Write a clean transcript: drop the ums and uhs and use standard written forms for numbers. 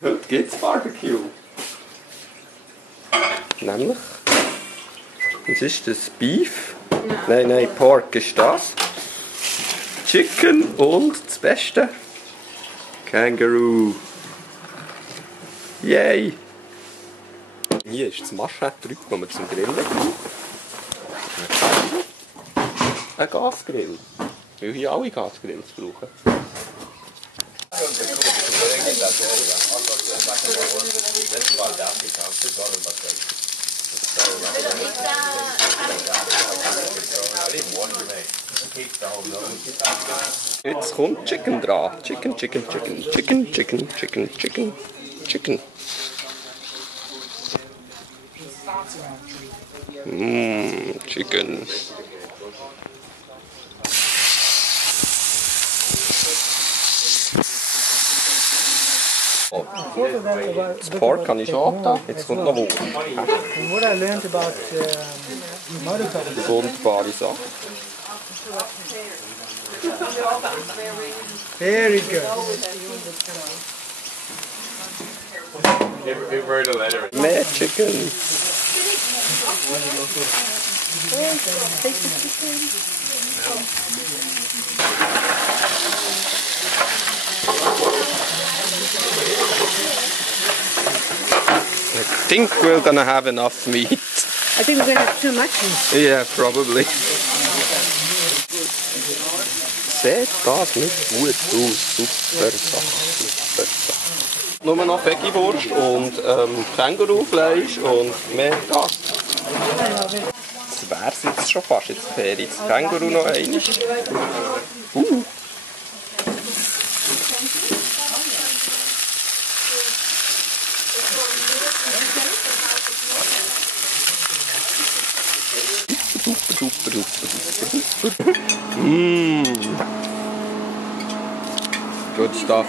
Heute gibt's Barbecue. Nämlich, was ist das? Beef? Nein, Pork ist das. Chicken und das Beste. Kangaroo. Yay! Hier ist das Maschettrück, das wir zum Grillen brauchen. Ein Gasgrill. Weil hier alle Gasgrills brauchen. Jetzt kommt Chicken dran. Chicken. Chicken. Das Pork kann ich schon da. Jetzt kommt noch Wurst. What I learned about Wunderbare Sache. very good. Mehr Chicken. I think we're gonna have enough meat. I think we're going to have too much meat. Yeah, probably. Sieht das nicht gut aus? Super Sache. Nur noch Veggie-Wurst und Kängurufleisch und mehr Gas. Das wär's jetzt schon fast. Jetzt fährt das Känguru noch einmal. Super. Good stuff.